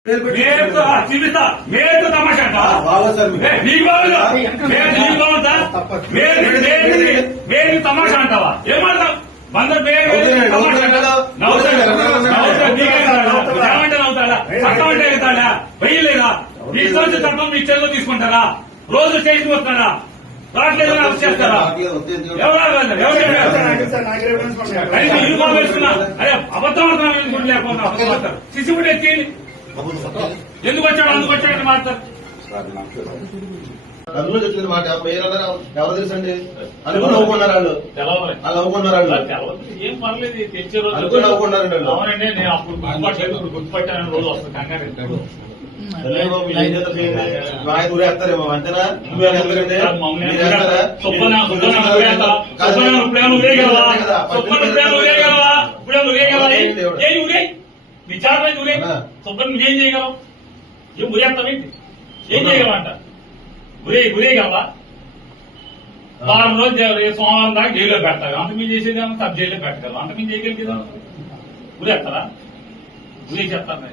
చూపిస్తా మేరకు తమాషా మేరకు తమాషా అంటావా ఏమంటావు బందర్ ఏమంటే అవుతాడా చట్టం అంటే అవుతాడా వెయ్యలేదా మీ సంవత్సరం చట్టం మీ చెల్లో తీసుకుంటారా రోజు స్టేషన్ వస్తాడా రావట్లేదు అరెస్ట్ చేస్తారా యూనిఫామ్ వేసుకున్నా అదే అబద్ధం ఆడుతున్నా లేకుండా అబద్ధం ఆడతారు సిసి కూడా ఎక్కింది ఎందుకు వచ్చాడు అందుకు వచ్చాడని మాట్లాడతారు అందులో చెప్పింది మాట ఎవరు తెలుసండి అనుకుని నవ్వుకున్నారు వాళ్ళు వాళ్ళు నవ్వుకున్నారు వాళ్ళు ఏం పర్లేదు తెచ్చే రోజు అనుకుని నవ్వుకున్నారండి వాళ్ళు అవునండి నేను అప్పుడు గుర్తుపట్టాను రోజు వస్తాను కంగారు ఊరేస్తారేమో అంతేనా నువ్వేంటే నీ చాలా ఊరే సుబ్బని నువ్వేం చేయగలవు ఏం ఊరేస్తావేంటి ఏం చేయగలవంట ఊరేయగలవా వారం రోజు సోమవారం దాకా జైల్లో పెడతావు అంత మీరు చేసేది సబ్ జైల్లో పెట్టగలవు అంత మీరు చేయగలిగేదా ఊరేస్తారా ఊరే చేస్తాను